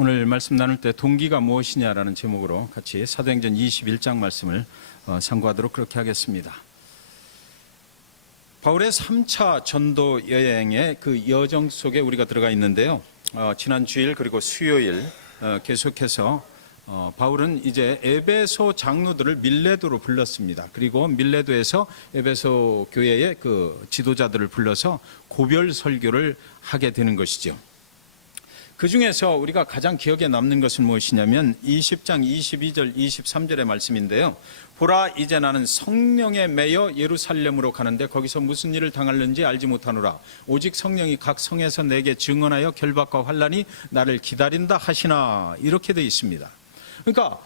오늘 말씀 나눌 때 동기가 무엇이냐라는 제목으로 같이 사도행전 21장 말씀을 상고하도록 그렇게 하겠습니다. 바울의 3차 전도 여행의 그 여정 속에 우리가 들어가 있는데요. 지난 주일 그리고 수요일 계속해서 바울은 이제 에베소 장로들을 밀레도로 불렀습니다. 그리고 밀레도에서 에베소 교회의 그 지도자들을 불러서 고별 설교를 하게 되는 것이죠. 그 중에서 우리가 가장 기억에 남는 것은 무엇이냐면 20장 22절 23절의 말씀인데요. 보라, 이제 나는 성령에 매여 예루살렘으로 가는데 거기서 무슨 일을 당할는지 알지 못하노라. 오직 성령이 각 성에서 내게 증언하여 결박과 환난이 나를 기다린다 하시나. 이렇게 되어 있습니다. 그러니까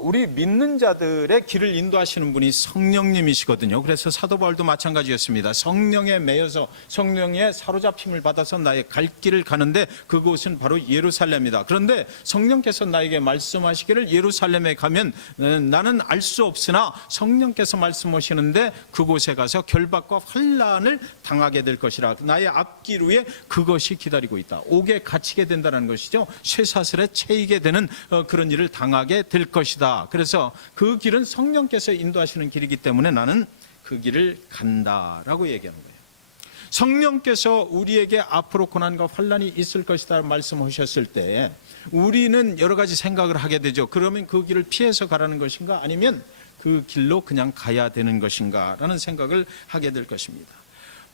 우리 믿는 자들의 길을 인도하시는 분이 성령님이시거든요. 그래서 사도 바울도 마찬가지였습니다. 성령에 매여서 성령의 사로잡힘을 받아서 나의 갈 길을 가는데 그곳은 바로 예루살렘이다. 그런데 성령께서 나에게 말씀하시기를 예루살렘에 가면 나는 알 수 없으나 성령께서 말씀하시는데 그곳에 가서 결박과 환난을 당하게 될 것이라. 나의 앞길 위에 그것이 기다리고 있다. 옥에 갇히게 된다는 것이죠. 쇠사슬에 채이게 되는 그런 일을 당하게 될 것이다. 그래서 그 길은 성령께서 인도하시는 길이기 때문에 나는 그 길을 간다라고 얘기하는 거예요. 성령께서 우리에게 앞으로 고난과 환난이 있을 것이다 말씀하셨을 때 우리는 여러 가지 생각을 하게 되죠. 그러면 그 길을 피해서 가라는 것인가, 아니면 그 길로 그냥 가야 되는 것인가 라는 생각을 하게 될 것입니다.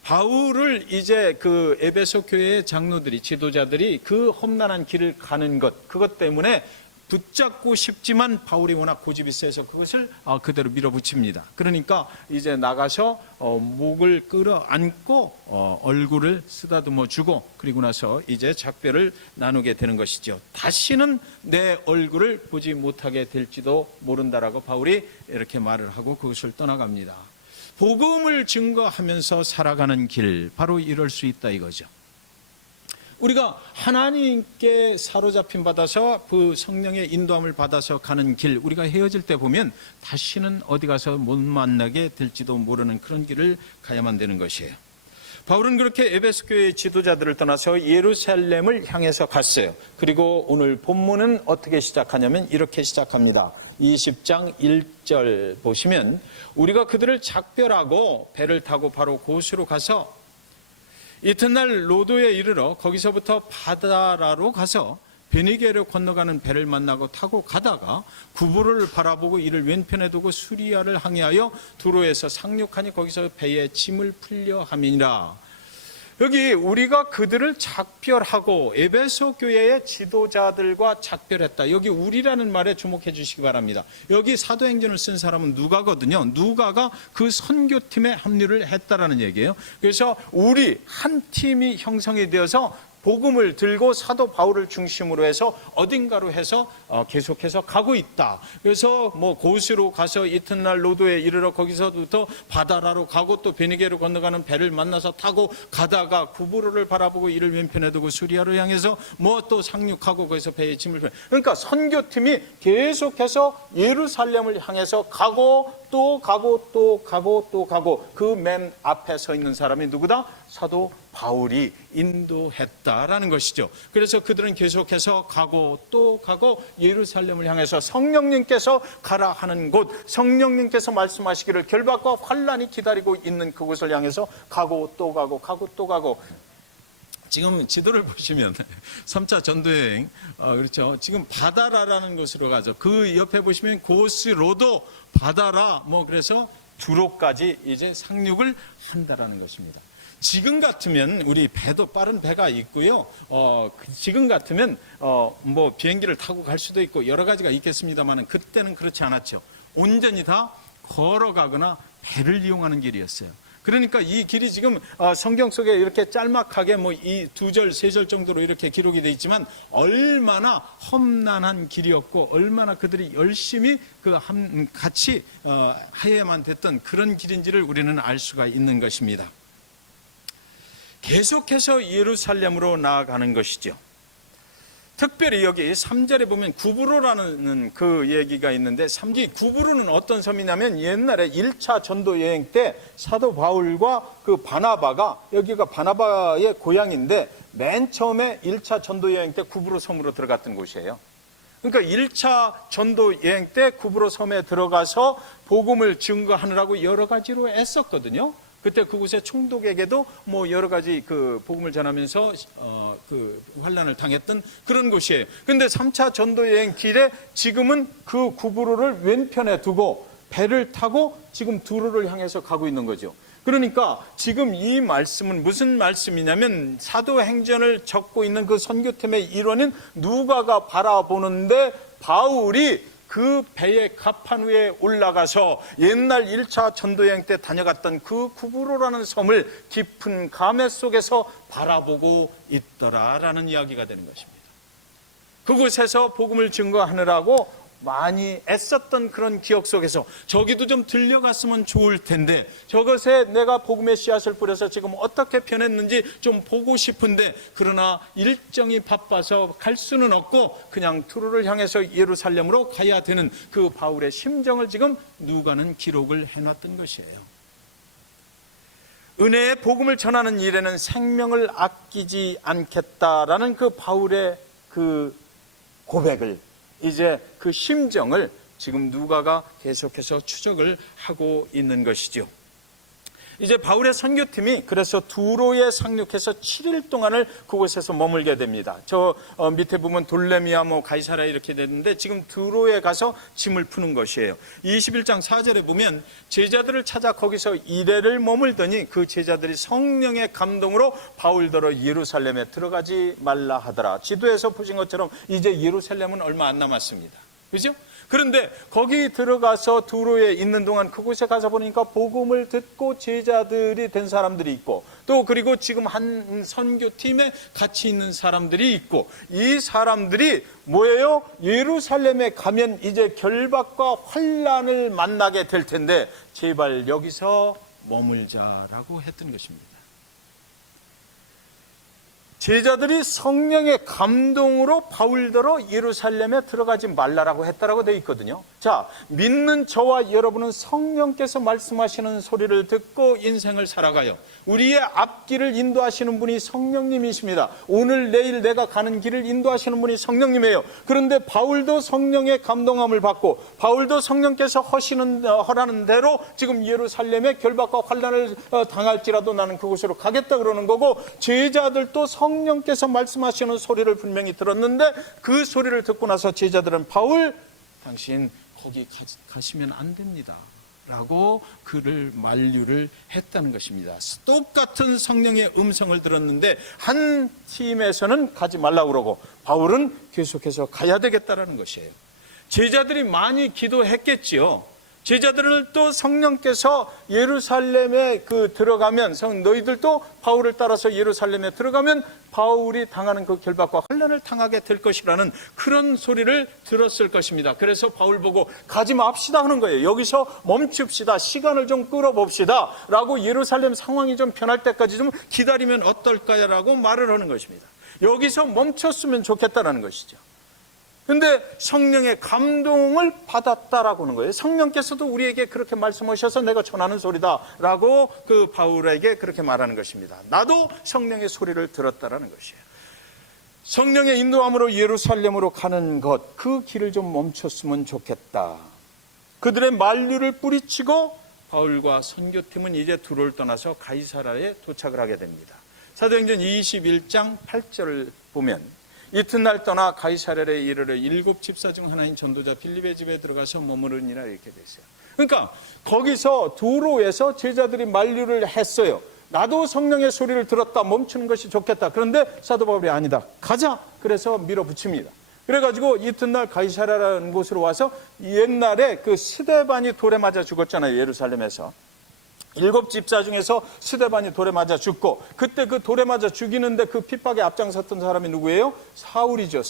바울을 이제 그 에베소 교회의 장로들이, 지도자들이 그 험난한 길을 가는 것, 그것 때문에 붙잡고 싶지만 바울이 워낙 고집이 세서 그것을 그대로 밀어붙입니다. 그러니까 이제 나가서 목을 끌어안고 얼굴을 쓰다듬어 주고, 그리고 나서 이제 작별을 나누게 되는 것이죠. 다시는 내 얼굴을 보지 못하게 될지도 모른다라고 바울이 이렇게 말을 하고 그것을 떠나갑니다. 복음을 증거하면서 살아가는 길, 바로 이럴 수 있다 이거죠. 우리가 하나님께 사로잡힘 받아서 그 성령의 인도함을 받아서 가는 길, 우리가 헤어질 때 보면 다시는 어디 가서 못 만나게 될지도 모르는 그런 길을 가야만 되는 것이에요. 바울은 그렇게 에베소 교회의 지도자들을 떠나서 예루살렘을 향해서 갔어요. 그리고 오늘 본문은 어떻게 시작하냐면 이렇게 시작합니다. 20장 1절 보시면 우리가 그들을 작별하고 배를 타고 바로 곳으로 가서 이튿날 로도에 이르러 거기서부터 바다라로 가서 베니게로 건너가는 배를 만나고 타고 가다가 구부로를 바라보고 이를 왼편에 두고 수리아를 항해하여 두로에서 상륙하니 거기서 배에 짐을 풀려 함이니라. 여기 우리가 그들을 작별하고 에베소 교회의 지도자들과 작별했다. 여기 우리라는 말에 주목해 주시기 바랍니다. 여기 사도행전을 쓴 사람은 누가거든요. 누가가 그 선교팀에 합류를 했다라는 얘기예요. 그래서 우리 한 팀이 형성이 되어서 복음을 들고 사도 바울을 중심으로 해서 어딘가로 해서 계속해서 가고 있다. 그래서 뭐 곳으로 가서 이튿날 로도에 이르러 거기서부터 바다라로 가고 또 베니게로 건너가는 배를 만나서 타고 가다가 구부로를 바라보고 이를 왼편에 두고 수리아로 향해서 뭐 또 상륙하고 거기서 배에 짐을 풀고, 그러니까 선교팀이 계속해서 예루살렘을 향해서 가고 또 가고 또 가고 또 가고, 그 맨 앞에 서 있는 사람이 누구다? 사도 바울이 인도했다라는 것이죠. 그래서 그들은 계속해서 가고 또 가고 예루살렘을 향해서 성령님께서 가라 하는 곳, 성령님께서 말씀하시기를 결박과 환난이 기다리고 있는 그곳을 향해서 가고 또 가고 가고 또 가고. 지금 지도를 보시면 3차 전도여행, 그렇죠. 지금 바다라라는 곳으로 가죠. 그 옆에 보시면 고스로도 바다라, 그래서 두로까지 이제 상륙을 한다라는 것입니다. 지금 같으면 우리 배도 빠른 배가 있고요. 지금 같으면 비행기를 타고 갈 수도 있고 여러 가지가 있겠습니다만 그때는 그렇지 않았죠. 온전히 다 걸어가거나 배를 이용하는 길이었어요. 그러니까 이 길이 지금 성경 속에 이렇게 짤막하게 이 2절, 3절 정도로 이렇게 기록이 되어 있지만 얼마나 험난한 길이었고 얼마나 그들이 열심히 같이 하야만 됐던 그런 길인지를 우리는 알 수가 있는 것입니다. 계속해서 예루살렘으로 나아가는 것이죠. 특별히 여기 3절에 보면 구브로라는 그 얘기가 있는데 이 구브로는 어떤 섬이냐면 옛날에 1차 전도 여행 때 사도 바울과 그 바나바가, 여기가 바나바의 고향인데 맨 처음에 1차 전도 여행 때 구브로 섬으로 들어갔던 곳이에요. 그러니까 1차 전도 여행 때 구브로 섬에 들어가서 복음을 증거하느라고 여러 가지로 애썼거든요. 그때 그곳의 총독에게도 뭐 여러 가지 그 복음을 전하면서 그 환난을 당했던 그런 곳이에요. 근데 3차 전도 여행 길에 지금은 그 구브로를 왼편에 두고 배를 타고 지금 두로를 향해서 가고 있는 거죠. 그러니까 지금 이 말씀은 무슨 말씀이냐면 사도행전을 적고 있는 그 선교팀의 일원인 누가가 바라보는데 바울이 그 배의 갑판 위에 올라가서 옛날 1차 전도여행 때 다녀갔던 그 구브로라는 섬을 깊은 감회 속에서 바라보고 있더라라는 이야기가 되는 것입니다. 그곳에서 복음을 증거하느라고 많이 애썼던 그런 기억 속에서 저기도 좀 들려갔으면 좋을 텐데, 저것에 내가 복음의 씨앗을 뿌려서 지금 어떻게 변했는지 좀 보고 싶은데, 그러나 일정이 바빠서 갈 수는 없고 그냥 투로를 향해서 예루살렘으로 가야 되는 그 바울의 심정을 지금 누가는 기록을 해놨던 것이에요. 은혜의 복음을 전하는 일에는 생명을 아끼지 않겠다라는 그 바울의 그 고백을, 이제 그 심정을 지금 누가가 계속해서 추적을 하고 있는 것이죠. 이제 바울의 선교팀이 그래서 두로에 상륙해서 7일 동안을 그곳에서 머물게 됩니다. 저 밑에 보면 돌레미아 가이사랴 이렇게 되는데 지금 두로에 가서 짐을 푸는 것이에요. 21장 4절에 보면 제자들을 찾아 거기서 이래를 머물더니 그 제자들이 성령의 감동으로 바울더러 예루살렘에 들어가지 말라 하더라. 지도에서 보신 것처럼 이제 예루살렘은 얼마 안 남았습니다. 그죠? 그런데 거기 들어가서 두로에 있는 동안 그곳에 가서 보니까 복음을 듣고 제자들이 된 사람들이 있고, 또 그리고 지금 한 선교팀에 같이 있는 사람들이 있고, 이 사람들이 뭐예요? 예루살렘에 가면 이제 결박과 환난을 만나게 될 텐데 제발 여기서 머물자라고 했던 것입니다. 제자들이 성령의 감동으로 바울더러 예루살렘에 들어가지 말라라고 했다라고 되어 있거든요. 자, 믿는 저와 여러분은 성령께서 말씀하시는 소리를 듣고 인생을 살아가요. 우리의 앞길을 인도하시는 분이 성령님이십니다. 오늘 내일 내가 가는 길을 인도하시는 분이 성령님이에요. 그런데 바울도 성령의 감동함을 받고 바울도 성령께서 허라는 대로 지금 예루살렘에 결박과 환난을 당할지라도 나는 그곳으로 가겠다 그러는 거고, 제자들도 성령께서 말씀하시는 소리를 분명히 들었는데 그 소리를 듣고 나서 제자들은 바울, 당신 거기 가시면 안 됩니다 라고 그를 만류를 했다는 것입니다. 똑같은 성령의 음성을 들었는데 한 팀에서는 가지 말라고 그러고 바울은 계속해서 가야 되겠다라는 것이에요. 제자들이 많이 기도했겠지요. 제자들을 또 성령께서 예루살렘에 들어가면 너희들도 바울을 따라서 예루살렘에 들어가면 바울이 당하는 그 결박과 환난을 당하게 될 것이라는 그런 소리를 들었을 것입니다. 그래서 바울 보고 가지 맙시다 하는 거예요. 여기서 멈춥시다. 시간을 좀 끌어봅시다 라고, 예루살렘 상황이 좀 변할 때까지 좀 기다리면 어떨까요? 라고 말을 하는 것입니다. 여기서 멈췄으면 좋겠다라는 것이죠. 근데 성령의 감동을 받았다라고 하는 거예요. 성령께서도 우리에게 그렇게 말씀하셔서 내가 전하는 소리다라고 그 바울에게 그렇게 말하는 것입니다. 나도 성령의 소리를 들었다라는 것이에요. 성령의 인도함으로 예루살렘으로 가는 것, 그 길을 좀 멈췄으면 좋겠다. 그들의 만류를 뿌리치고 바울과 선교팀은 이제 두로를 떠나서 가이사랴에 도착을 하게 됩니다. 사도행전 21장 8절을 보면 이튿날 떠나 가이사랴에 이르러 7 집사 중 하나인 전도자 빌립의 집에 들어가서 머무르니라 이렇게 돼 있어요. 그러니까 거기서 두로에서 제자들이 만류를 했어요. 나도 성령의 소리를 들었다. 멈추는 것이 좋겠다. 그런데 사도 바울이 아니다. 가자. 그래서 밀어붙입니다. 그래가지고 이튿날 가이사랴라는 곳으로 와서 옛날에 그 스데반이 돌에 맞아 죽었잖아요. 예루살렘에서. 7 집사 중에서 스데반이 돌에 맞아 죽고, 그때 그 돌에 맞아 죽이는데 그 핍박에 앞장섰던 사람이 누구예요? 사울이죠.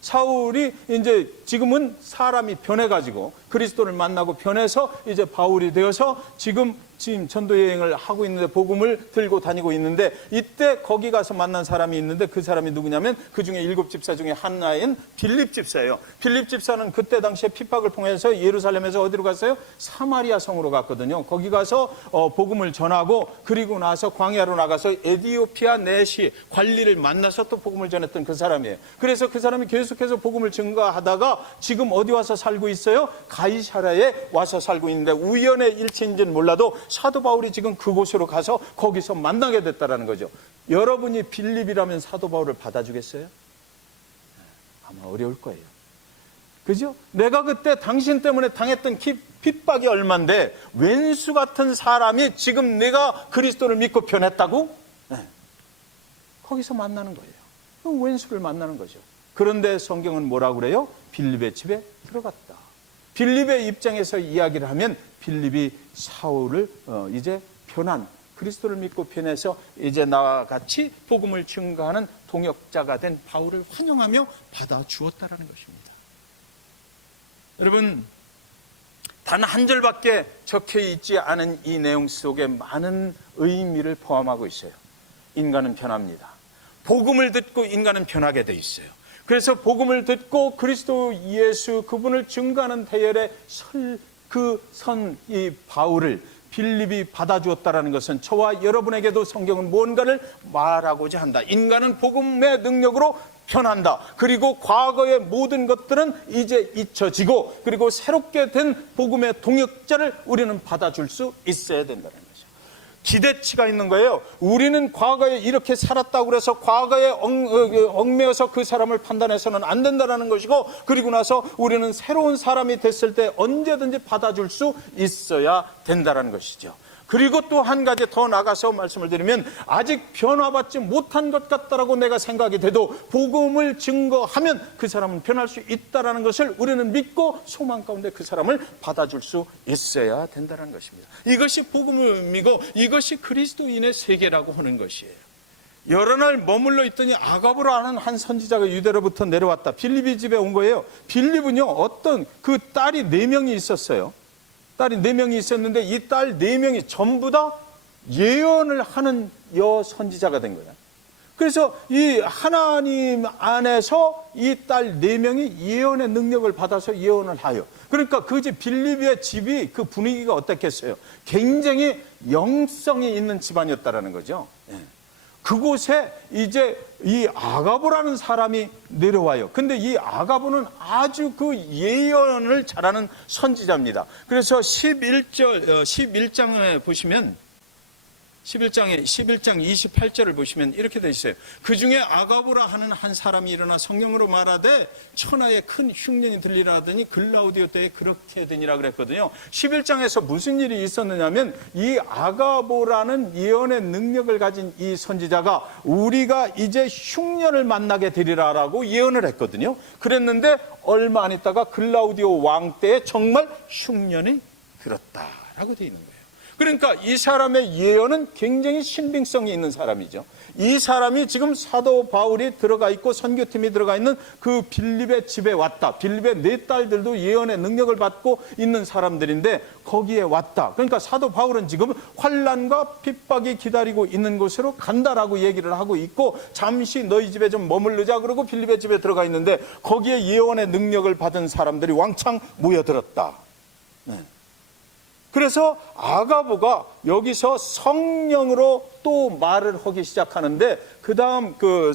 사울이 이제 지금은 사람이 변해가지고 그리스도를 만나고 변해서 이제 바울이 되어서 지금 지금 전도 여행을 하고 있는데 복음을 들고 다니고 있는데 이때 거기 가서 만난 사람이 있는데 그 사람이 누구냐면 그 중에 7집사 중에 하나인 빌립 집사예요. 빌립 집사는 그때 당시에 핍박을 통해서 예루살렘에서 어디로 갔어요? 사마리아 성으로 갔거든요. 거기 가서 복음을 전하고 그리고 나서 광야로 나가서 에디오피아 내시 관리를 만나서 또 복음을 전했던 그 사람이에요. 그래서 그 사람이 계속해서 복음을 증거하다가 지금 어디 와서 살고 있어요? 가이사랴에 와서 살고 있는데 우연의 일치인지는 몰라도 사도 바울이 지금 그곳으로 가서 거기서 만나게 됐다는 거죠. 여러분이 빌립이라면 사도 바울을 받아주겠어요? 아마 어려울 거예요. 그죠? 내가 그때 당신 때문에 당했던 핍박이 얼만데 왼수 같은 사람이 지금 내가 그리스도를 믿고 변했다고? 네. 거기서 만나는 거예요. 왼수를 만나는 거죠. 그런데 성경은 뭐라고 그래요? 빌립의 집에 들어갔다. 빌립의 입장에서 이야기를 하면 빌립이 사울을 이제 변한 그리스도를 믿고 변해서 이제 나와 같이 복음을 증거하는 동역자가 된 바울을 환영하며 받아주었다라는 것입니다. 여러분, 단 한 절밖에 적혀 있지 않은 이 내용 속에 많은 의미를 포함하고 있어요. 인간은 변합니다. 복음을 듣고 인간은 변하게 돼 있어요. 그래서 복음을 듣고 그리스도 예수 그분을 증거하는 대열에 이 바울을 빌립이 받아주었다는 것은 저와 여러분에게도 성경은 뭔가를 말하고자 한다. 인간은 복음의 능력으로 변한다. 그리고 과거의 모든 것들은 이제 잊혀지고 그리고 새롭게 된 복음의 동역자를 우리는 받아줄 수 있어야 된다는 거죠. 기대치가 있는 거예요. 우리는 과거에 이렇게 살았다고 해서 과거에 얽매여서 그 사람을 판단해서는 안 된다는 것이고 그리고 나서 우리는 새로운 사람이 됐을 때 언제든지 받아줄 수 있어야 된다는 것이죠. 그리고 또 한 가지 더 나가서 말씀을 드리면 아직 변화받지 못한 것 같다라고 내가 생각이 돼도 복음을 증거하면 그 사람은 변할 수 있다는 것을 우리는 믿고 소망 가운데 그 사람을 받아줄 수 있어야 된다는 것입니다. 이것이 복음의 의미고 이것이 그리스도인의 세계라고 하는 것이에요. 여러 날 머물러 있더니 아가보라는 한 선지자가 유대로부터 내려왔다. 빌립이 집에 온 거예요. 빌립은요 어떤 그 딸이 4명이 있었어요. 딸이 4명이 있었는데 이 딸 4명이 전부 다 예언을 하는 여선지자가 된 거예요. 그래서 이 하나님 안에서 이 딸 4명이 예언의 능력을 받아서 예언을 하여. 그러니까 그 집 빌립의 집이 그 분위기가 어땠겠어요? 굉장히 영성이 있는 집안이었다라는 거죠. 그곳에 이제 이 아가보라는 사람이 내려와요. 근데 이 아가보는 아주 그 예언을 잘하는 선지자입니다. 그래서 11장에 보시면 11장 28절을 보시면 이렇게 되어 있어요. 그 중에 아가보라 하는 한 사람이 일어나 성령으로 말하되 천하에 큰 흉년이 들리라 하더니 글라우디오 때에 그렇게 되니라 그랬거든요. 11장에서 무슨 일이 있었느냐면 이 아가보라는 예언의 능력을 가진 이 선지자가 우리가 이제 흉년을 만나게 되리라라고 예언을 했거든요. 그랬는데 얼마 안 있다가 글라우디오 왕 때에 정말 흉년이 들었다라고 되어 있는 거예요. 그러니까 이 사람의 예언은 굉장히 신빙성이 있는 사람이죠. 이 사람이 지금 사도 바울이 들어가 있고 선교팀이 들어가 있는 그 빌립의 집에 왔다. 빌립의 4딸들도 예언의 능력을 받고 있는 사람들인데 거기에 왔다. 그러니까 사도 바울은 지금 환난과 핍박이 기다리고 있는 곳으로 간다라고 얘기를 하고 있고 잠시 너희 집에 좀 머물르자 그러고 빌립의 집에 들어가 있는데 거기에 예언의 능력을 받은 사람들이 왕창 모여들었다. 네. 그래서 아가보가 여기서 성령으로 또 말을 하기 시작하는데 그 다음 그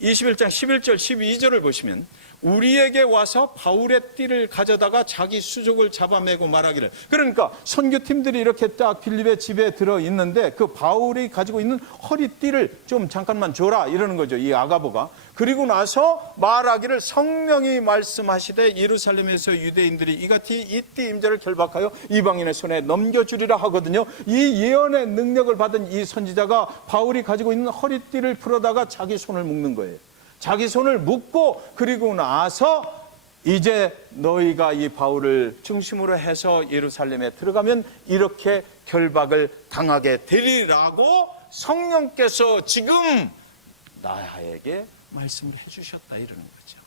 21장 11절 12절을 보시면 우리에게 와서 바울의 띠를 가져다가 자기 수족을 잡아매고 말하기를. 그러니까 선교팀들이 이렇게 딱 빌립의 집에 들어 있는데 그 바울이 가지고 있는 허리띠를 좀 잠깐만 줘라 이러는 거죠, 이 아가보가. 그리고 나서 말하기를 성령이 말씀하시되 예루살렘에서 유대인들이 이같이 이 띠 임자를 결박하여 이방인의 손에 넘겨주리라 하거든요. 이 예언의 능력을 받은 이 선지자가 바울이 가지고 있는 허리띠를 풀어다가 자기 손을 묶는 거예요. 자기 손을 묶고 그리고 나서 이제 너희가 이 바울을 중심으로 해서 예루살렘에 들어가면 이렇게 결박을 당하게 되리라고 성령께서 지금 나에게 말씀을 해주셨다 이러는 거죠.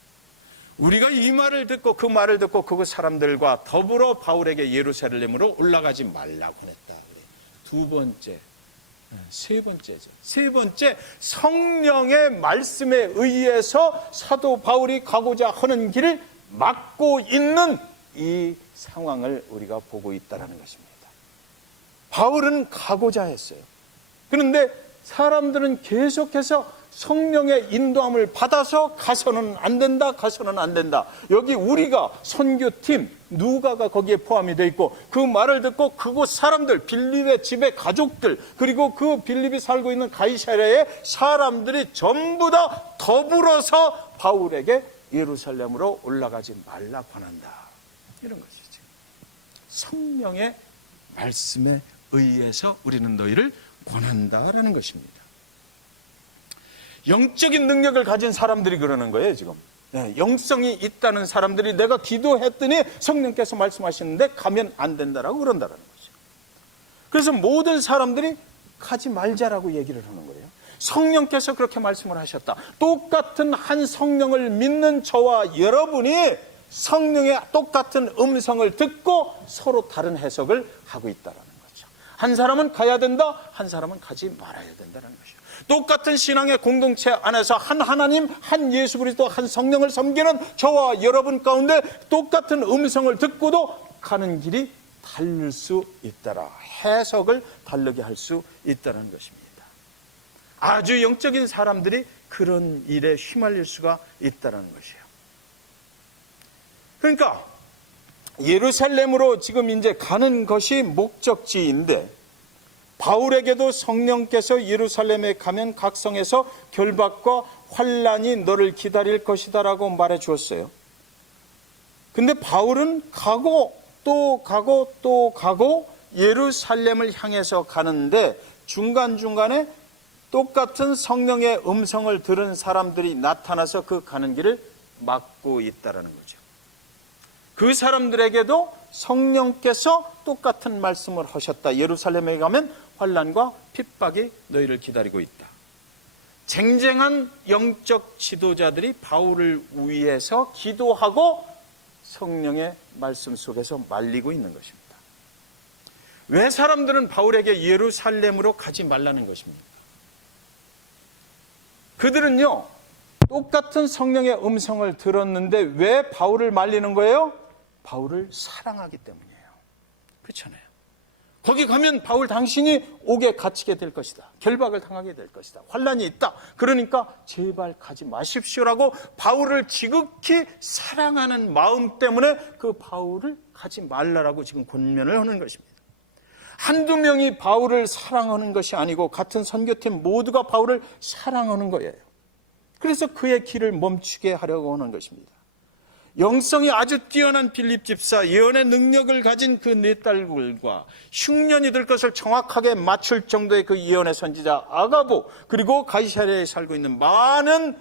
우리가 이 말을 듣고 그 말을 듣고 그 사람들과 더불어 바울에게 예루살렘으로 올라가지 말라고 했다. 두 번째, 세 번째죠. 세 번째, 성령의 말씀에 의해서 사도 바울이 가고자 하는 길을 막고 있는 이 상황을 우리가 보고 있다는 것입니다. 바울은 가고자 했어요. 그런데 사람들은 계속해서 성령의 인도함을 받아서 가서는 안 된다, 가서는 안 된다. 여기 우리가 선교팀 누가가 거기에 포함이 되어 있고, 그 말을 듣고 그곳 사람들, 빌립의 집의 가족들, 그리고 그 빌립이 살고 있는 가이사랴의 사람들이 전부 다 더불어서 바울에게 예루살렘으로 올라가지 말라 권한다. 이런 것이죠. 성령의 말씀에 의해서 우리는 너희를 권한다라는 것입니다. 영적인 능력을 가진 사람들이 그러는 거예요, 지금. 영성이 있다는 사람들이 내가 기도했더니 성령께서 말씀하시는데 가면 안 된다라고 그런다는 거죠. 그래서 모든 사람들이 가지 말자라고 얘기를 하는 거예요. 성령께서 그렇게 말씀을 하셨다. 똑같은 한 성령을 믿는 저와 여러분이 성령의 똑같은 음성을 듣고 서로 다른 해석을 하고 있다는 거죠. 한 사람은 가야 된다, 한 사람은 가지 말아야 된다는 것이죠. 똑같은 신앙의 공동체 안에서 한 하나님, 한 예수 그리스도, 한 성령을 섬기는 저와 여러분 가운데 똑같은 음성을 듣고도 가는 길이 다를 수 있다라. 해석을 다르게 할 수 있다는 것입니다. 아주 영적인 사람들이 그런 일에 휘말릴 수가 있다는 것이에요. 그러니까 예루살렘으로 지금 이제 가는 것이 목적지인데, 바울에게도 성령께서 예루살렘에 가면 각 성에서 결박과 환란이 너를 기다릴 것이다 라고 말해 주었어요. 근데 바울은 가고 또 가고 또 가고 예루살렘을 향해서 가는데, 중간중간에 똑같은 성령의 음성을 들은 사람들이 나타나서 그 가는 길을 막고 있다는 거죠. 그 사람들에게도 성령께서 똑같은 말씀을 하셨다. 예루살렘에 가면 환난과 핍박이 너희를 기다리고 있다. 쟁쟁한 영적 지도자들이 바울을 위해서 기도하고 성령의 말씀 속에서 말리고 있는 것입니다. 왜 사람들은 바울에게 예루살렘으로 가지 말라는 것입니까? 그들은요, 똑같은 성령의 음성을 들었는데 왜 바울을 말리는 거예요? 바울을 사랑하기 때문이에요. 그렇잖아요. 거기 가면 바울 당신이 옥에 갇히게 될 것이다. 결박을 당하게 될 것이다. 환난이 있다. 그러니까 제발 가지 마십시오라고 바울을 지극히 사랑하는 마음 때문에 그 바울을 가지 말라라고 지금 권면을 하는 것입니다. 한두 명이 바울을 사랑하는 것이 아니고 같은 선교팀 모두가 바울을 사랑하는 거예요. 그래서 그의 길을 멈추게 하려고 하는 것입니다. 영성이 아주 뛰어난 빌립 집사, 예언의 능력을 가진 그 네 딸들과 흉년이 될 것을 정확하게 맞출 정도의 그 예언의 선지자 아가보, 그리고 가이사랴에 살고 있는 많은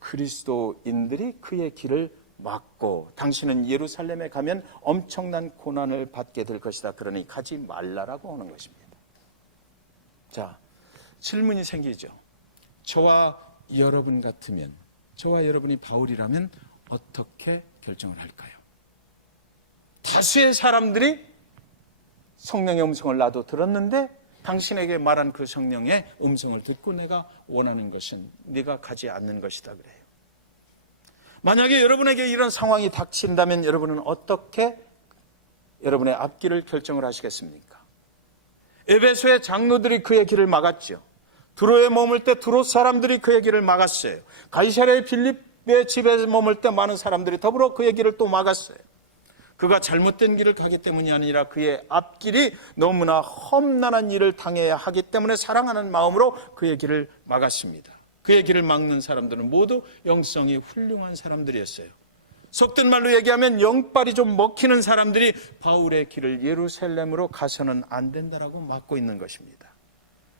그리스도인들이 그의 길을 막고, 당신은 예루살렘에 가면 엄청난 고난을 받게 될 것이다. 그러니 가지 말라라고 하는 것입니다. 자, 질문이 생기죠. 저와 여러분 같으면, 저와 여러분이 바울이라면 어떻게 결정을 할까요? 다수의 사람들이 성령의 음성을 나도 들었는데 당신에게 말한 그 성령의 음성을 듣고 내가 원하는 것은 네가 가지 않는 것이다 그래요. 만약에 여러분에게 이런 상황이 닥친다면 여러분은 어떻게 여러분의 앞길을 결정을 하시겠습니까? 에베소의 장로들이 그의 길을 막았죠. 두로에 머물 때 두로 사람들이 그의 길을 막았어요. 가이사랴의 빌립의 집에 머물 때 많은 사람들이 더불어 그의 길을 또 막았어요. 그가 잘못된 길을 가기 때문이 아니라 그의 앞길이 너무나 험난한 일을 당해야 하기 때문에 사랑하는 마음으로 그의 길을 막았습니다. 그의 길을 막는 사람들은 모두 영성이 훌륭한 사람들이었어요. 속된 말로 얘기하면 영빨이 좀 먹히는 사람들이 바울의 길을 예루살렘으로 가서는 안 된다라고 막고 있는 것입니다.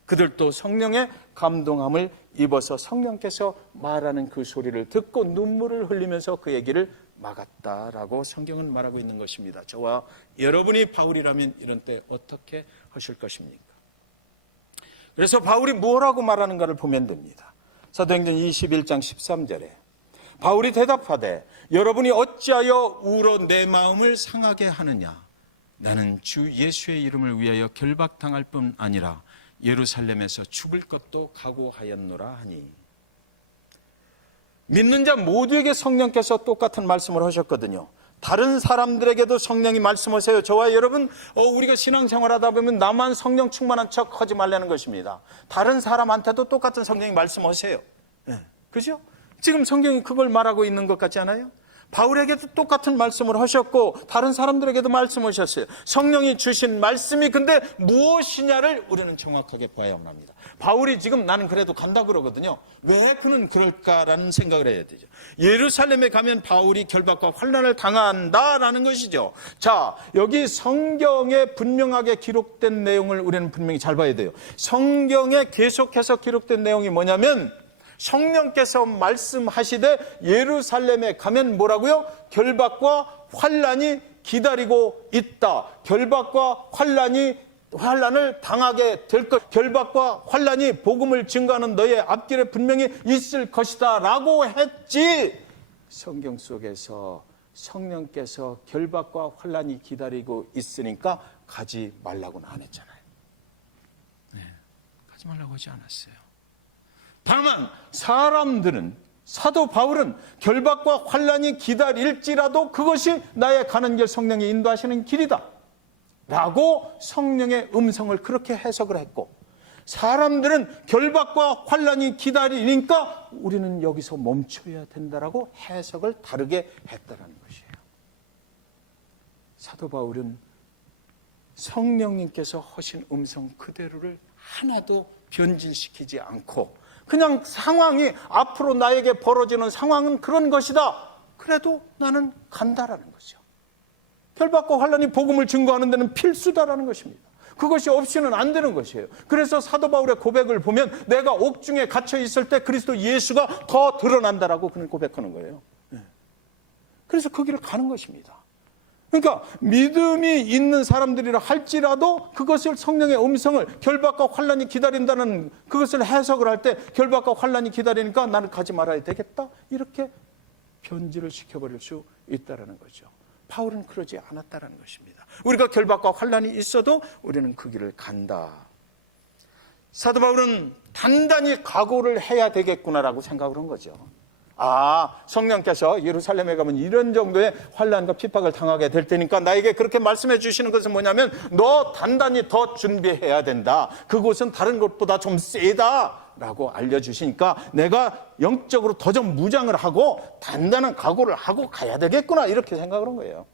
그들도 성령의 감동함을 입어서 성령께서 말하는 그 소리를 듣고 눈물을 흘리면서 그의 길을 막았다라고 성경은 말하고 있는 것입니다. 저와 여러분이 바울이라면 이런 때 어떻게 하실 것입니까? 그래서 바울이 뭐라고 말하는가를 보면 됩니다. 사도행전 21장 13절에 바울이 대답하되 여러분이 어찌하여 우로 내 마음을 상하게 하느냐. 나는 주 예수의 이름을 위하여 결박당할 뿐 아니라 예루살렘에서 죽을 것도 각오하였노라 하니. 믿는 자 모두에게 성령께서 똑같은 말씀을 하셨거든요. 다른 사람들에게도 성령이 말씀하세요. 저와 여러분, 우리가 신앙생활 하다 보면 나만 성령 충만한 척 하지 말라는 것입니다. 다른 사람한테도 똑같은 성령이 말씀하세요. 네. 그죠? 지금 성경이 그걸 말하고 있는 것 같지 않아요? 바울에게도 똑같은 말씀을 하셨고 다른 사람들에게도 말씀하셨어요. 성령이 주신 말씀이 근데 무엇이냐를 우리는 정확하게 봐야만 합니다. 바울이 지금 나는 그래도 간다 그러거든요. 왜 그는 그럴까라는 생각을 해야 되죠. 예루살렘에 가면 바울이 결박과 환난을 당한다라는 것이죠. 자, 여기 성경에 분명하게 기록된 내용을 우리는 분명히 잘 봐야 돼요. 성경에 계속해서 기록된 내용이 뭐냐면 성령께서 말씀하시되 예루살렘에 가면 뭐라고요? 결박과 환난이 기다리고 있다. 결박과 환난을 당하게 될 것. 결박과 환난이 복음을 증거하는 너의 앞길에 분명히 있을 것이다 라고 했지. 성경 속에서 성령께서 결박과 환난이 기다리고 있으니까 가지 말라고는 안 했잖아요. 네, 가지 말라고 하지 않았어요. 다만 사람들은, 사도 바울은 결박과 환난이 기다릴지라도 그것이 나의 가는 길, 성령이 인도하시는 길이다 라고 성령의 음성을 그렇게 해석을 했고, 사람들은 결박과 환난이 기다리니까 우리는 여기서 멈춰야 된다라고 해석을 다르게 했다는 것이에요. 사도 바울은 성령님께서 하신 음성 그대로를 하나도 변질시키지 않고 그냥 상황이 앞으로 나에게 벌어지는 상황은 그런 것이다. 그래도 나는 간다라는 거죠. 결박과 환난이 복음을 증거하는 데는 필수다라는 것입니다. 그것이 없이는 안 되는 것이에요. 그래서 사도 바울의 고백을 보면 내가 옥중에 갇혀 있을 때 그리스도 예수가 더 드러난다라고 그는 고백하는 거예요. 그래서 그 길을 가는 것입니다. 그러니까 믿음이 있는 사람들이라 할지라도 그것을 성령의 음성을 결박과 환난이 기다린다는 그것을 해석을 할 때 결박과 환난이 기다리니까 나는 가지 말아야 되겠다 이렇게 변질을 시켜버릴 수 있다는 거죠. 바울은 그러지 않았다는 것입니다. 우리가 결박과 환난이 있어도 우리는 그 길을 간다. 사도 바울은 단단히 각오를 해야 되겠구나라고 생각을 한 거죠. 성령께서 예루살렘에 가면 이런 정도의 환난과 핍박을 당하게 될 테니까 나에게 그렇게 말씀해 주시는 것은 뭐냐면 너 단단히 더 준비해야 된다. 그곳은 다른 것보다 좀 세다 라고 알려주시니까 내가 영적으로 더 좀 무장을 하고 단단한 각오를 하고 가야 되겠구나 이렇게 생각을 한 거예요.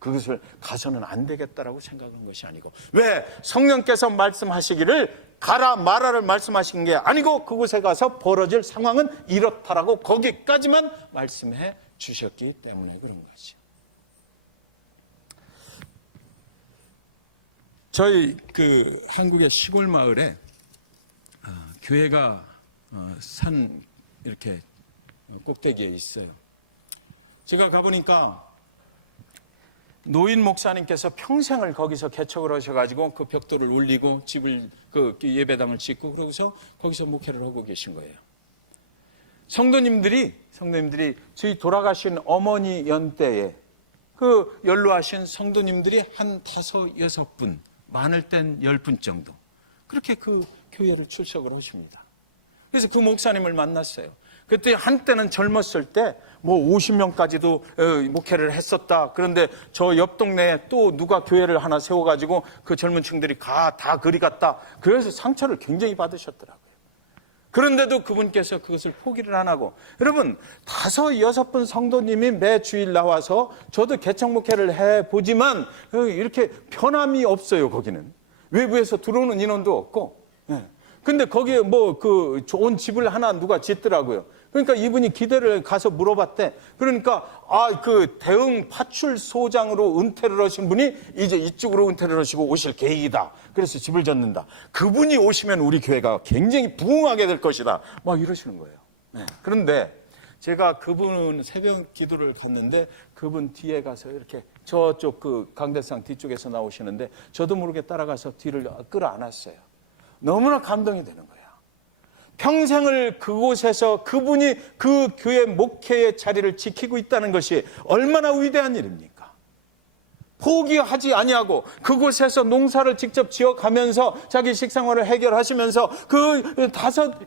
그것을 가서는 안 되겠다라고 생각한 것이 아니고, 왜? 성령께서 말씀하시기를 가라 마라를 말씀하신 게 아니고 그곳에 가서 벌어질 상황은 이렇다라고 거기까지만 말씀해 주셨기 때문에 그런 거죠. 저희 한국의 시골 마을에 교회가 산 이렇게 꼭대기에 있어요. 제가 가보니까 노인 목사님께서 평생을 거기서 개척을 하셔가지고 그 벽돌을 올리고 집을 예배당을 짓고 그러고서 거기서 목회를 하고 계신 거예요. 성도님들이 저희 돌아가신 어머니 연때에 연로하신 성도님들이 한 5, 6분, 많을 땐 10분 정도 그렇게 그 교회를 출석을 하십니다. 그래서 그 목사님을 만났어요. 그때 한때는 젊었을 때 50명까지도 목회를 했었다. 그런데 저 옆 동네에 또 누가 교회를 하나 세워가지고 그 젊은 층들이 다 그리 갔다. 그래서 상처를 굉장히 받으셨더라고요. 그런데도 그분께서 그것을 포기를 안 하고, 여러분 5, 6분 성도님이 매 주일 나와서 저도 개척 목회를 해보지만 이렇게 편함이 없어요. 거기는 외부에서 들어오는 인원도 없고. 근데 거기에 좋은 집을 하나 누가 짓더라고요. 그러니까 이분이 기대를 가서 물어봤대. 그러니까 대응 파출소장으로 은퇴를 하신 분이 이제 이쪽으로 은퇴를 하시고 오실 계획이다. 그래서 집을 짓는다. 그분이 오시면 우리 교회가 굉장히 부흥하게 될 것이다. 막 이러시는 거예요. 그런데 제가 그분 새벽 기도를 갔는데 그분 뒤에 가서 이렇게 저쪽 강대상 뒤쪽에서 나오시는데 저도 모르게 따라가서 뒤를 끌어안았어요. 너무나 감동이 되는 거야. 평생을 그곳에서 그분이 그 교회 목회의 자리를 지키고 있다는 것이 얼마나 위대한 일입니까? 포기하지 아니하고 그곳에서 농사를 직접 지어가면서 자기 식생활을 해결하시면서 그 5,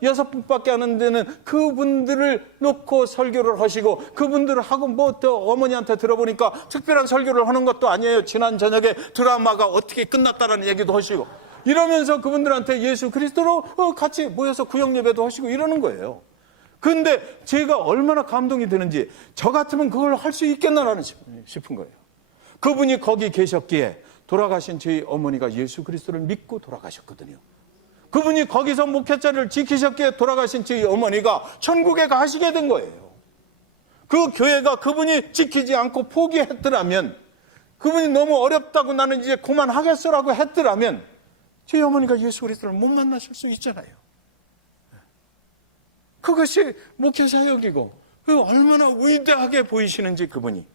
6분밖에 안 되는 그분들을 놓고 설교를 하시고, 그분들을 하고 뭐 또 어머니한테 들어보니까 특별한 설교를 하는 것도 아니에요. 지난 저녁에 드라마가 어떻게 끝났다라는 얘기도 하시고, 이러면서 그분들한테 예수 그리스도로 같이 모여서 구역 예배도 하시고 이러는 거예요. 근데 제가 얼마나 감동이 되는지, 저 같으면 그걸 할 수 있겠나라는 싶은 거예요. 그분이 거기 계셨기에 돌아가신 저희 어머니가 예수 그리스도를 믿고 돌아가셨거든요. 그분이 거기서 목회자를 지키셨기에 돌아가신 저희 어머니가 천국에 가시게 된 거예요. 그 교회가 그분이 지키지 않고 포기했더라면, 그분이 너무 어렵다고 나는 이제 그만하겠어라고 했더라면 저희 어머니가 예수 그리스도를 못 만나실 수 있잖아요. 그것이 목회 사역이고, 얼마나 위대하게 보이시는지 그분이.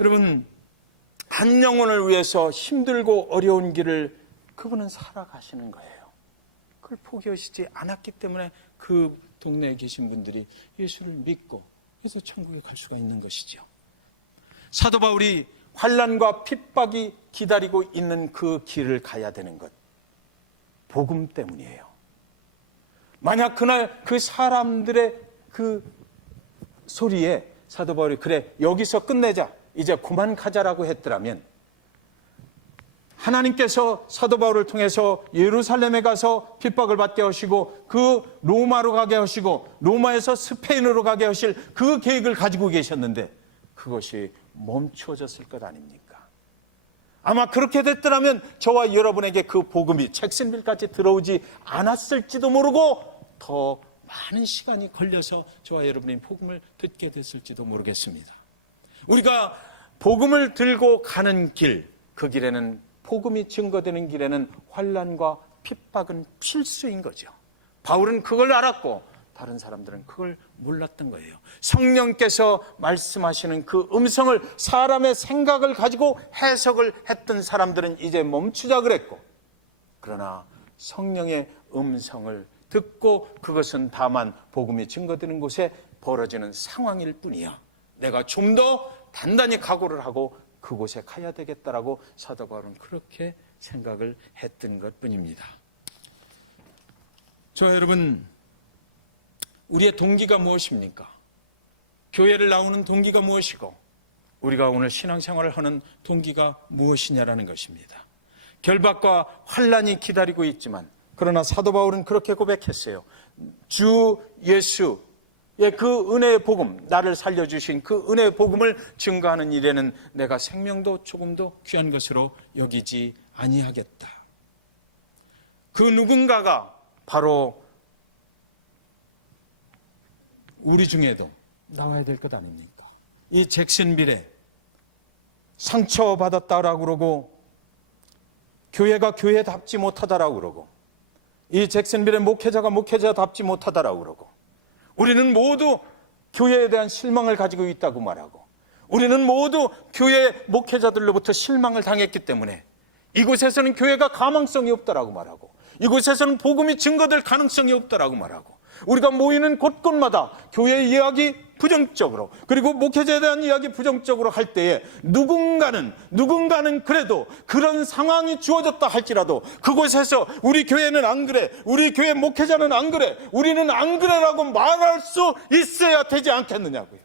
여러분, 한 영혼을 위해서 힘들고 어려운 길을 그분은 살아가시는 거예요. 그걸 포기하시지 않았기 때문에 그 동네에 계신 분들이 예수를 믿고 그래서 천국에 갈 수가 있는 것이죠. 사도 바울이 환난과 핍박이 기다리고 있는 그 길을 가야 되는 것, 복음 때문이에요. 만약 그날 그 사람들의 그 소리에 사도 바울이 그래 여기서 끝내자, 이제 그만 가자라고 했더라면, 하나님께서 사도 바울을 통해서 예루살렘에 가서 핍박을 받게 하시고 그 로마로 가게 하시고 로마에서 스페인으로 가게 하실 그 계획을 가지고 계셨는데 그것이 멈추어졌을 것 아닙니까? 아마 그렇게 됐더라면 저와 여러분에게 그 복음이 잭슨빌까지 들어오지 않았을지도 모르고 더 많은 시간이 걸려서 저와 여러분이 복음을 듣게 됐을지도 모르겠습니다. 우리가 복음을 들고 가는 길, 그 길에는, 복음이 증거되는 길에는 환난과 핍박은 필수인 거죠. 바울은 그걸 알았고 다른 사람들은 그걸 몰랐던 거예요. 성령께서 말씀하시는 그 음성을 사람의 생각을 가지고 해석을 했던 사람들은 이제 멈추자 그랬고, 그러나 성령의 음성을 듣고 그것은 다만 복음이 증거되는 곳에 벌어지는 상황일 뿐이야. 내가 좀 더 단단히 각오를 하고 그곳에 가야 되겠다라고 사도 바울은 그렇게 생각을 했던 것뿐입니다. 저 여러분, 우리의 동기가 무엇입니까? 교회를 나오는 동기가 무엇이고 우리가 오늘 신앙생활을 하는 동기가 무엇이냐라는 것입니다. 결박과 환난이 기다리고 있지만, 그러나 사도 바울은 그렇게 고백했어요. 주 예수의 그 은혜의 복음, 나를 살려주신 그 은혜의 복음을 증거하는 일에는 내가 생명도 조금도 귀한 것으로 여기지 아니하겠다. 그 누군가가 바로 우리 중에도 나와야 될 것 아닙니까? 이 잭슨빌에 상처받았다라고 그러고 교회가 교회답지 못하다라고 그러고 이 잭슨빌의 목회자가 목회자답지 못하다라고 그러고 우리는 모두 교회에 대한 실망을 가지고 있다고 말하고 우리는 모두 교회 목회자들로부터 실망을 당했기 때문에 이곳에서는 교회가 가망성이 없다라고 말하고 이곳에서는 복음이 증거될 가능성이 없다라고 말하고 우리가 모이는 곳곳마다 교회 이야기 부정적으로 그리고 목회자에 대한 이야기 부정적으로 할 때에 누군가는 그래도 그런 상황이 주어졌다 할지라도 그곳에서 우리 교회는 안 그래, 우리 교회 목회자는 안 그래, 우리는 안 그래라고 말할 수 있어야 되지 않겠느냐고요.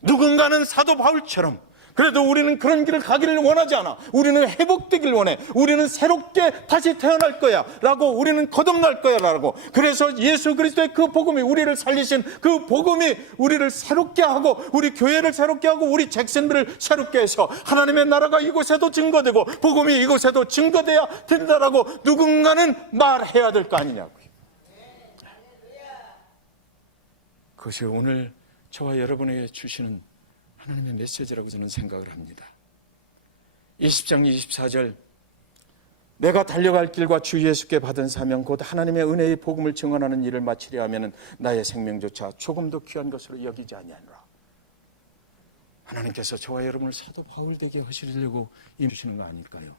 누군가는 사도 바울처럼 그래도 우리는 그런 길을 가기를 원하지 않아. 우리는 회복되길 원해. 우리는 새롭게 다시 태어날 거야 라고, 우리는 거듭날 거야 라고. 그래서 예수 그리스도의 그 복음이, 우리를 살리신 그 복음이 우리를 새롭게 하고 우리 교회를 새롭게 하고 우리 잭슨빌을 새롭게 해서 하나님의 나라가 이곳에도 증거되고 복음이 이곳에도 증거돼야 된다라고 누군가는 말해야 될 거 아니냐고요. 그것이 오늘 저와 여러분에게 주시는 하나님의 메시지라고 저는 생각을 합니다. 20장 24절, 내가 달려갈 길과 주 예수께 받은 사명 곧 하나님의 은혜의 복음을 증언하는 일을 마치려 하면 나의 생명조차 조금도 귀한 것으로 여기지 아니하노라. 하나님께서 저와 여러분을 사도 바울 되게 하시려고 임주시는 거 아닐까요?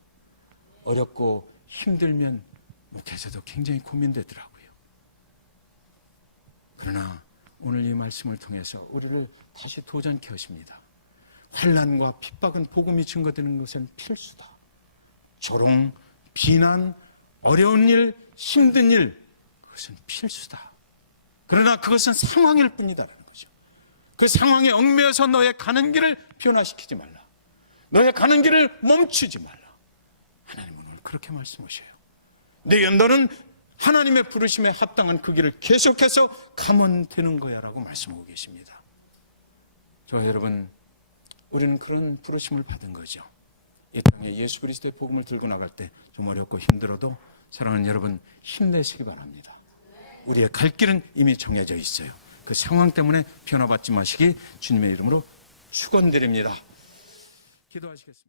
어렵고 힘들면 목회자도 굉장히 고민되더라고요. 그러나 오늘 이 말씀을 통해서 우리를 다시 도전케 하십니다. 환난과 핍박은 복음이 증거되는 것은 필수다. 조롱, 비난, 어려운 일, 힘든 일, 그것은 필수다. 그러나 그것은 상황일 뿐이다라는 거죠. 그 상황에 얽매여서 너의 가는 길을 변화시키지 말라. 너의 가는 길을 멈추지 말라. 하나님은 오늘 그렇게 말씀하셔요. 너는 하나님의 부르심에 합당한 그 길을 계속해서 가면 되는 거야 라고 말씀하고 계십니다. 저 여러분, 우리는 그런 부르심을 받은 거죠. 이 땅에 예수 그리스도의 복음을 들고 나갈 때 좀 어렵고 힘들어도 사랑하는 여러분, 힘내시기 바랍니다. 우리의 갈 길은 이미 정해져 있어요. 그 상황 때문에 변화받지 마시기 주님의 이름으로 축원드립니다. 기도하시겠습니다.